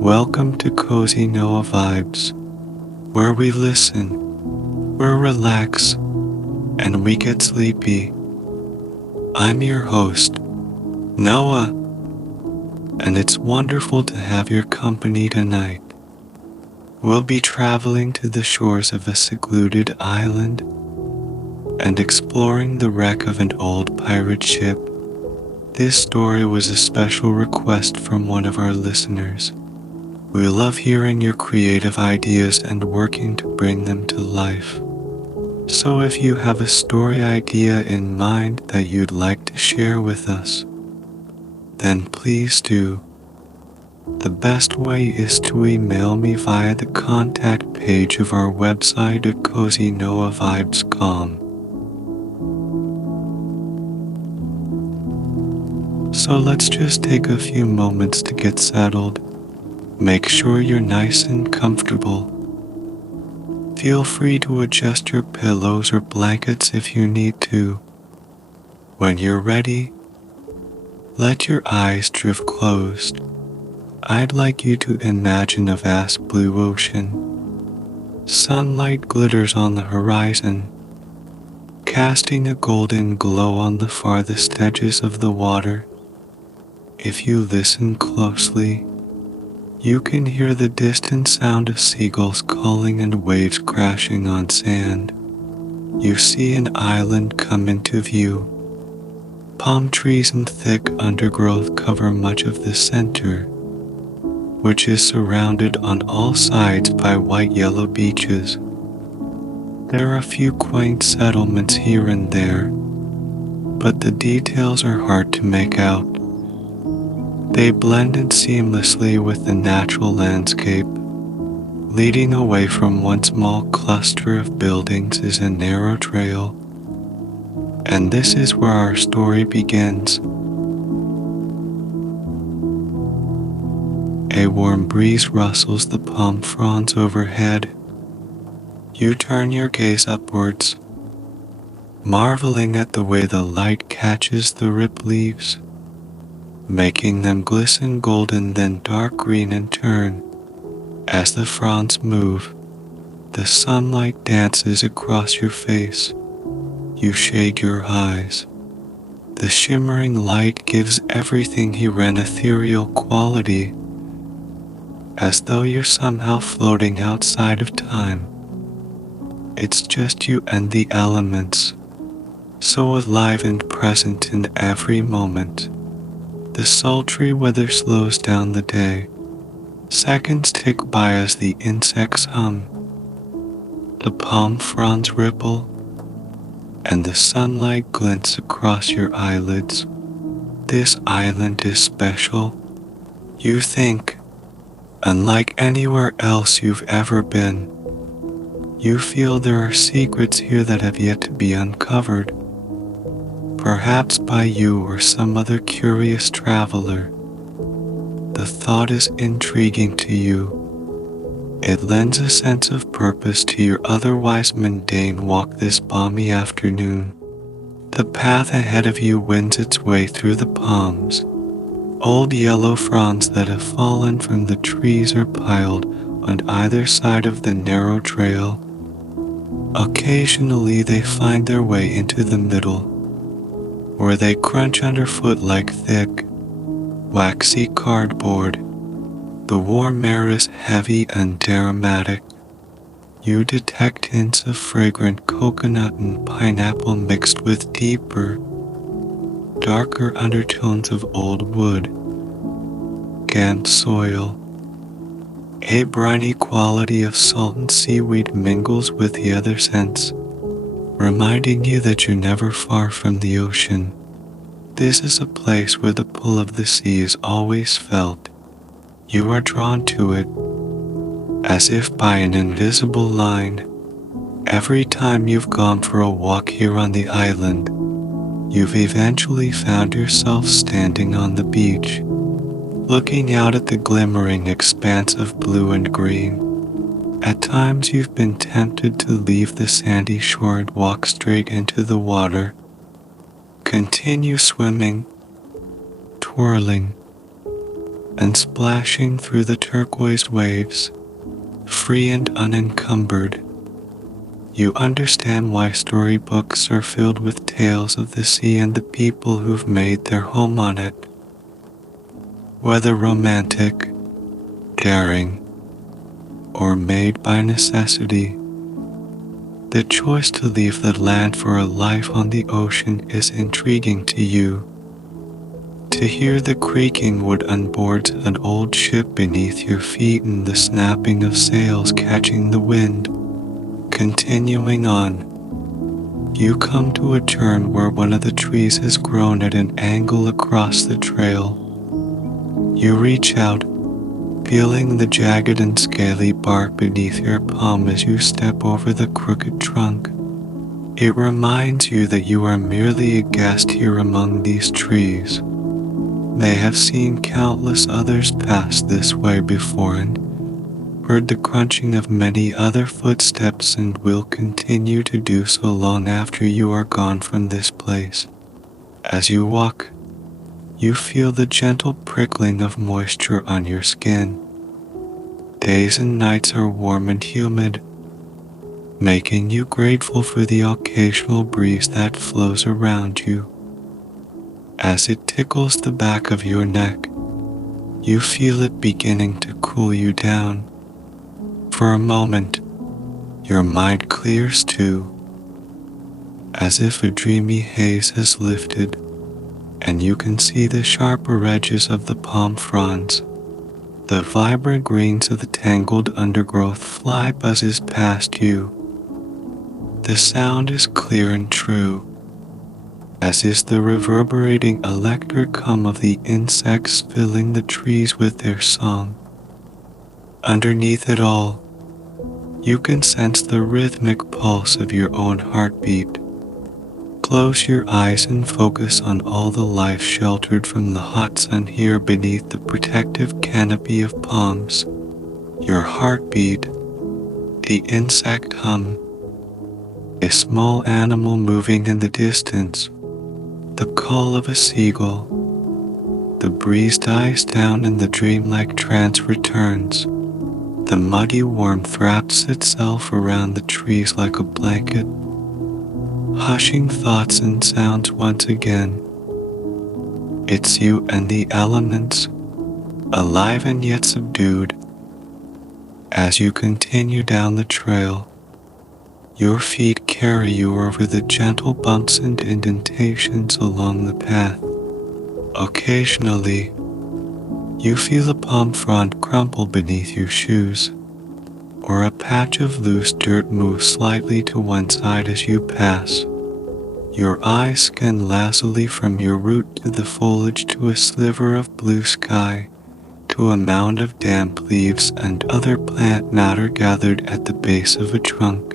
Welcome to Cozy Noah Vibes, where we listen, we relax, and we get sleepy. I'm your host, Noah, and it's wonderful to have your company tonight. We'll be traveling to the shores of a secluded island and exploring the wreck of an old pirate ship. This story was a special request from one of our listeners. We love hearing your creative ideas and working to bring them to life. So if you have a story idea in mind that you'd like to share with us, then please do. The best way is to email me via the contact page of our website at cozynoahvibes.com. So let's just take a few moments to get settled. Make sure you're nice and comfortable. Feel free to adjust your pillows or blankets if you need to. When you're ready, let your eyes drift closed. I'd like you to imagine a vast blue ocean. Sunlight glitters on the horizon, casting a golden glow on the farthest edges of the water. If you listen closely, you can hear the distant sound of seagulls calling and waves crashing on sand. You see an island come into view. Palm trees and thick undergrowth cover much of the center, which is surrounded on all sides by white-yellow beaches. There are a few quaint settlements here and there, but the details are hard to make out. They blended seamlessly with the natural landscape. Leading away from one small cluster of buildings is a narrow trail, and this is where our story begins. A warm breeze rustles the palm fronds overhead. You turn your gaze upwards, marveling at the way the light catches the ripe leaves, making them glisten golden then dark green in turn. As the fronds move, the sunlight dances across your face. You shade your eyes. The shimmering light gives everything here an ethereal quality, as though you're somehow floating outside of time. It's just you and the elements, so alive and present in every moment. The sultry weather slows down the day. Seconds tick by as the insects hum. The palm fronds ripple, and the sunlight glints across your eyelids. This island is special, you think, unlike anywhere else you've ever been. You feel there are secrets here that have yet to be uncovered, perhaps by you or some other curious traveler. The thought is intriguing to you. It lends a sense of purpose to your otherwise mundane walk this balmy afternoon. The path ahead of you wends its way through the palms. Old yellow fronds that have fallen from the trees are piled on either side of the narrow trail. Occasionally they find their way into the middle, where they crunch underfoot like thick, waxy cardboard. The warm air is heavy and aromatic. You detect hints of fragrant coconut and pineapple mixed with deeper, darker undertones of old wood, damp soil. A briny quality of salt and seaweed mingles with the other scents, reminding you that you're never far from the ocean. This is a place where the pull of the sea is always felt. You are drawn to it, as if by an invisible line. Every time you've gone for a walk here on the island, you've eventually found yourself standing on the beach, looking out at the glimmering expanse of blue and green. At times you've been tempted to leave the sandy shore and walk straight into the water. Continue swimming, twirling, and splashing through the turquoise waves, free and unencumbered. You understand why storybooks are filled with tales of the sea and the people who've made their home on it. Whether romantic, daring, or made by necessity, the choice to leave the land for a life on the ocean is intriguing to you. To hear the creaking wood on board an old ship beneath your feet and the snapping of sails catching the wind. Continuing on, you come to a turn where one of the trees has grown at an angle across the trail. You reach out, feeling the jagged and scaly bark beneath your palm as you step over the crooked trunk. It reminds you that you are merely a guest here among these trees. They have seen countless others pass this way before and heard the crunching of many other footsteps and will continue to do so long after you are gone from this place. As you walk, you feel the gentle prickling of moisture on your skin. Days and nights are warm and humid, making you grateful for the occasional breeze that flows around you. As it tickles the back of your neck, you feel it beginning to cool you down. For a moment, your mind clears too, as if a dreamy haze has lifted, and you can see the sharper edges of the palm fronds. The vibrant greens of the tangled undergrowth fly buzzes past you. The sound is clear and true, as is the reverberating electric hum of the insects filling the trees with their song. Underneath it all, you can sense the rhythmic pulse of your own heartbeat. Close your eyes and focus on all the life sheltered from the hot sun here beneath the protective canopy of palms. Your heartbeat, the insect hum, a small animal moving in the distance, the call of a seagull. The breeze dies down and the dreamlike trance returns. The muddy warmth wraps itself around the trees like a blanket, hushing thoughts and sounds once again. It's you and the elements, alive and yet subdued. As you continue down the trail, your feet carry you over the gentle bumps and indentations along the path. Occasionally, you feel a palm frond crumple beneath your shoes, or a patch of loose dirt move slightly to one side as you pass. Your eyes scan lazily from your root to the foliage to a sliver of blue sky, to a mound of damp leaves and other plant matter gathered at the base of a trunk.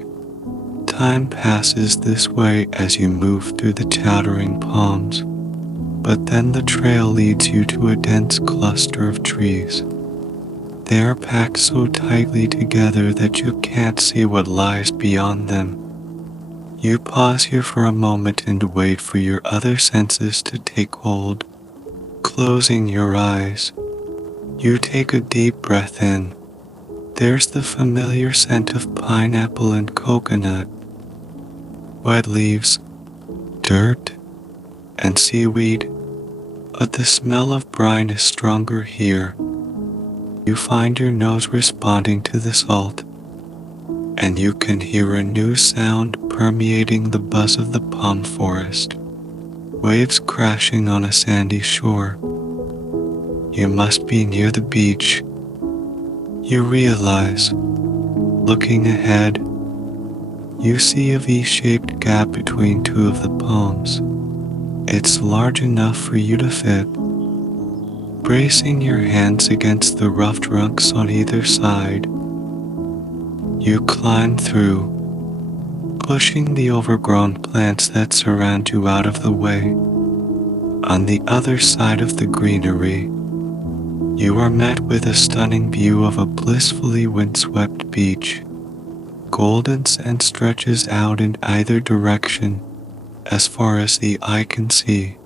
Time passes this way as you move through the towering palms, but then the trail leads you to a dense cluster of trees. They are packed so tightly together that you can't see what lies beyond them. You pause here for a moment and wait for your other senses to take hold. Closing your eyes, you take a deep breath in. There's the familiar scent of pineapple and coconut, wet leaves, dirt, and seaweed, but the smell of brine is stronger here. You find your nose responding to the salt, and you can hear a new sound permeating the buzz of the palm forest, waves crashing on a sandy shore. You must be near the beach. You realize, looking ahead, you see a V-shaped gap between two of the palms. It's large enough for you to fit. Bracing your hands against the rough trunks on either side, you climb through, pushing the overgrown plants that surround you out of the way. On the other side of the greenery, You are met with a stunning view of a blissfully windswept beach. Golden sand stretches out in either direction as far as the eye can see.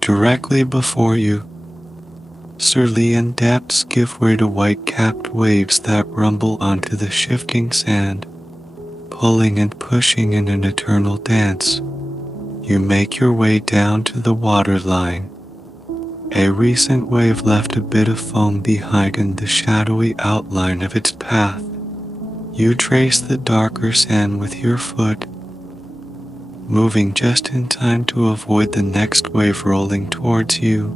Directly before you, cerulean depths give way to white-capped waves that rumble onto the shifting sand, pulling and pushing in an eternal dance. You make your way down to the waterline. A recent wave left a bit of foam behind in the shadowy outline of its path. You trace the darker sand with your foot, moving just in time to avoid the next wave rolling towards you.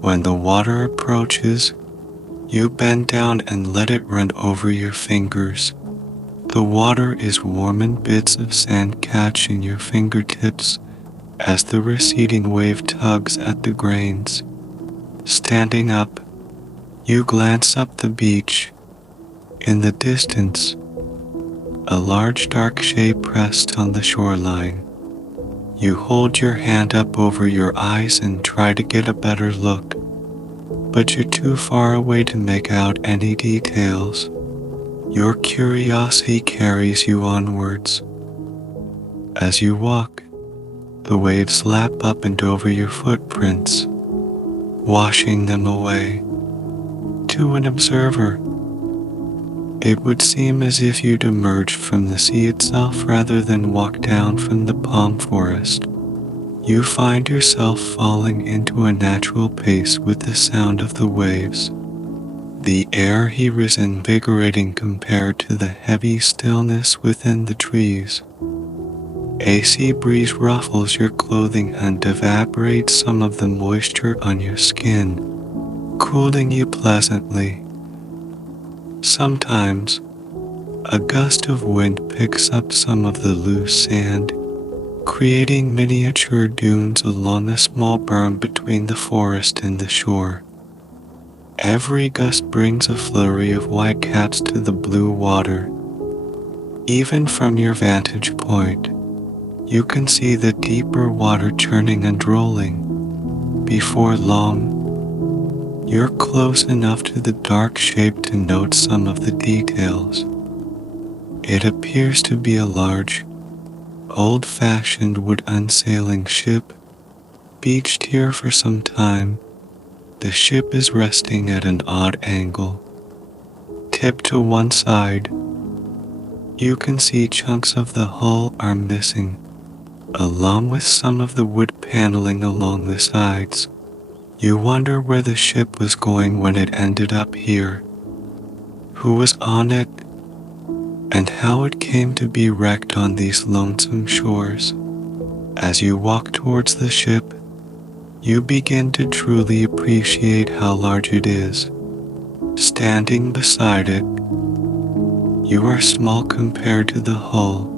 When the water approaches, you bend down and let it run over your fingers. The water is warm and bits of sand catch in your fingertips as the receding wave tugs at the grains. Standing up, you glance up the beach. In the distance, a large dark shape rests on the shoreline. You hold your hand up over your eyes and try to get a better look, but you're too far away to make out any details. Your curiosity carries you onwards. As you walk, the waves lap up and over your footprints, washing them away. To an observer, it would seem as if you'd emerged from the sea itself rather than walk down from the palm forest. You find yourself falling into a natural pace with the sound of the waves. The air here is invigorating compared to the heavy stillness within the trees. A sea breeze ruffles your clothing and evaporates some of the moisture on your skin, cooling you pleasantly. Sometimes, a gust of wind picks up some of the loose sand, creating miniature dunes along a small berm between the forest and the shore. Every gust brings a flurry of whitecaps to the blue water. Even from your vantage point, you can see the deeper water churning and rolling. Before long, you're close enough to the dark shape to note some of the details. It appears to be a large, old-fashioned wooden sailing ship, beached here for some time. The ship is resting at an odd angle, tipped to one side. You can see chunks of the hull are missing, along with some of the wood paneling along the sides. You wonder where the ship was going when it ended up here, who was on it, and how it came to be wrecked on these lonesome shores. As you walk towards the ship, you begin to truly appreciate how large it is. Standing beside it, you are small compared to the hull,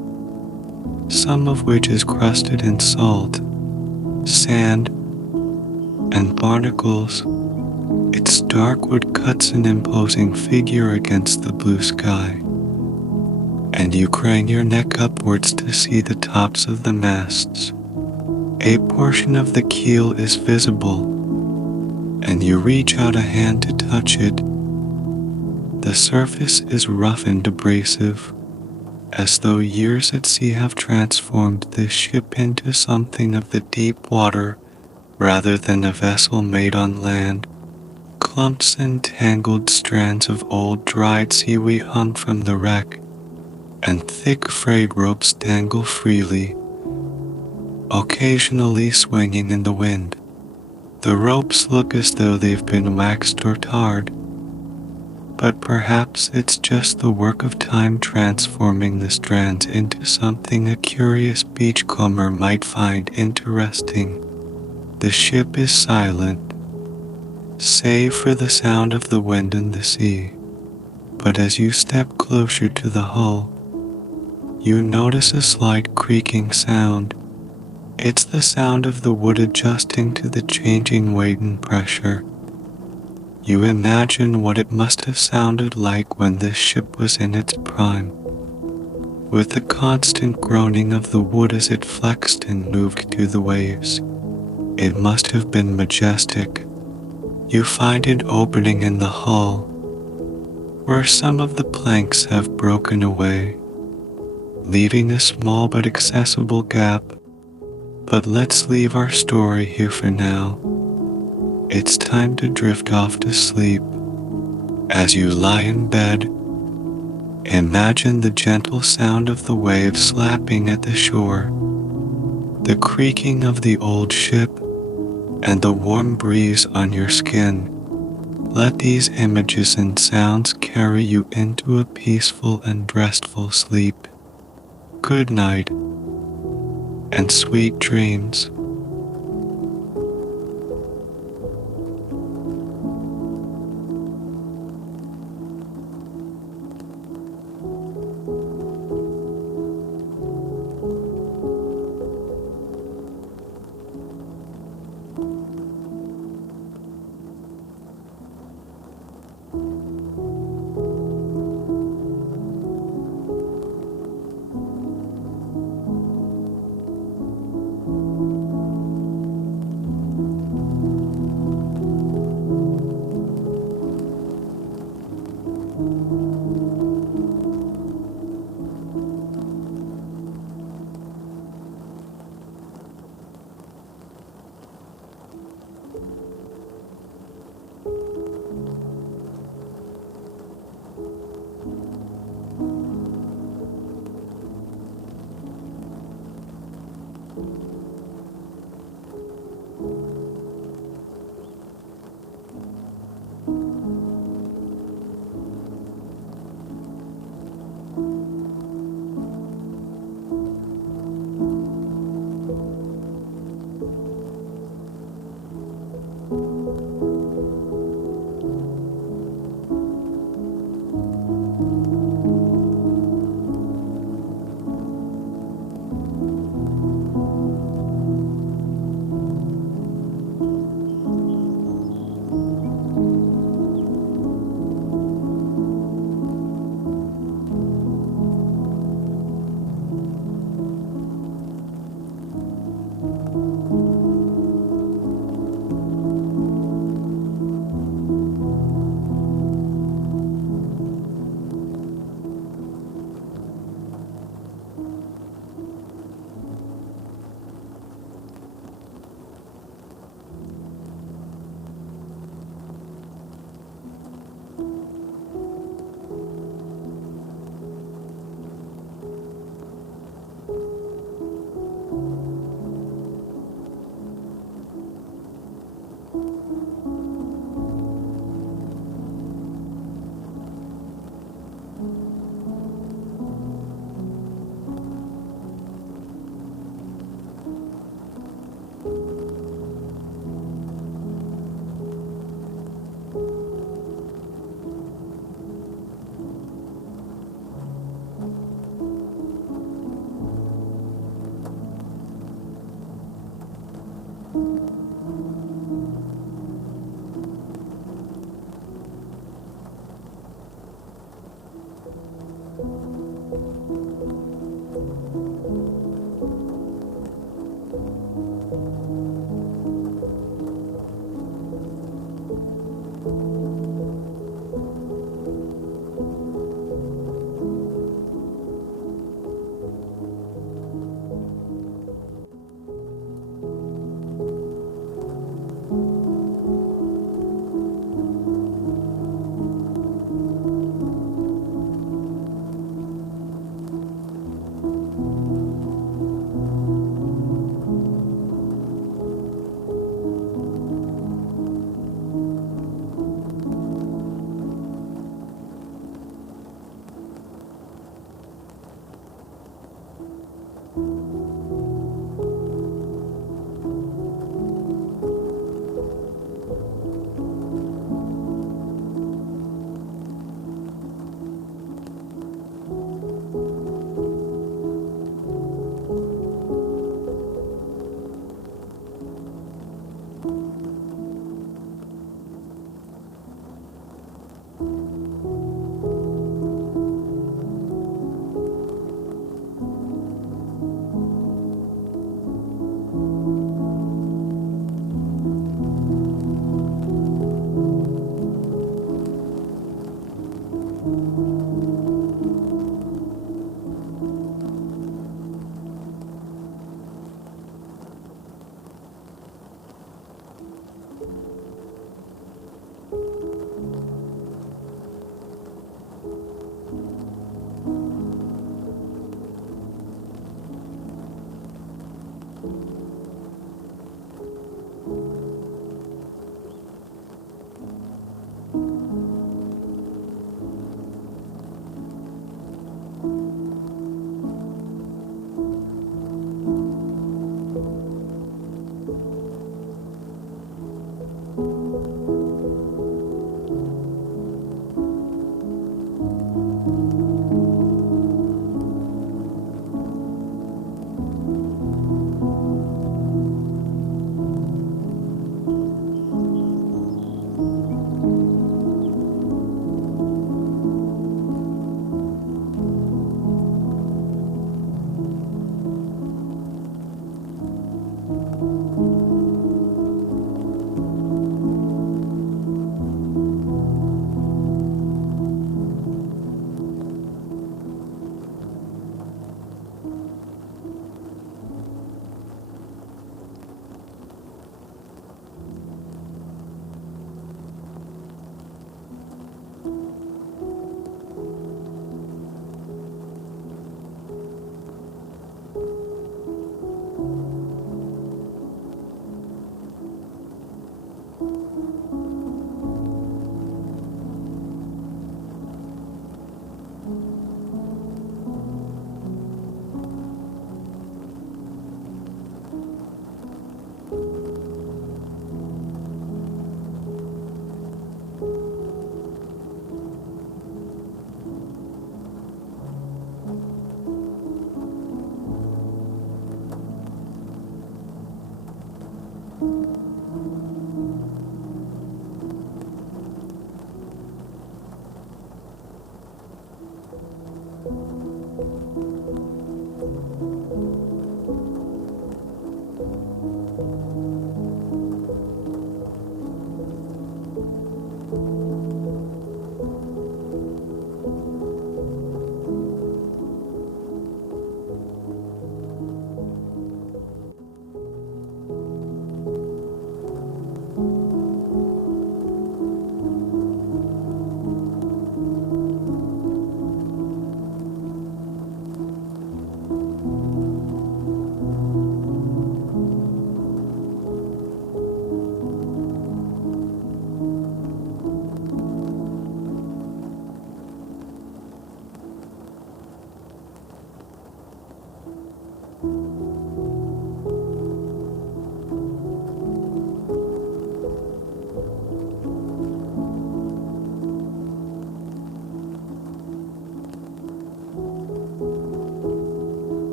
some of which is crusted in salt, sand, and barnacles. Its dark wood cuts an imposing figure against the blue sky, and you crane your neck upwards to see the tops of the masts. A portion of the keel is visible, and you reach out a hand to touch it. The surface is rough and abrasive, as though years at sea have transformed this ship into something of the deep water rather than a vessel made on land. Clumps and tangled strands of old dried seaweed hung from the wreck, and thick frayed ropes dangle freely, occasionally swinging in the wind. The ropes look as though they've been waxed or tarred, but perhaps it's just the work of time transforming the strands into something a curious beachcomber might find interesting. The ship is silent, save for the sound of the wind and the sea. But as you step closer to the hull, you notice a slight creaking sound. It's the sound of the wood adjusting to the changing weight and pressure. You imagine what it must have sounded like when this ship was in its prime, with the constant groaning of the wood as it flexed and moved to the waves. It must have been majestic. You find an opening in the hull where some of the planks have broken away, leaving a small but accessible gap. But let's leave our story here for now. It's time to drift off to sleep. As you lie in bed, imagine the gentle sound of the waves slapping at the shore, the creaking of the old ship, and the warm breeze on your skin. Let these images and sounds carry you into a peaceful and restful sleep. Good night, and sweet dreams.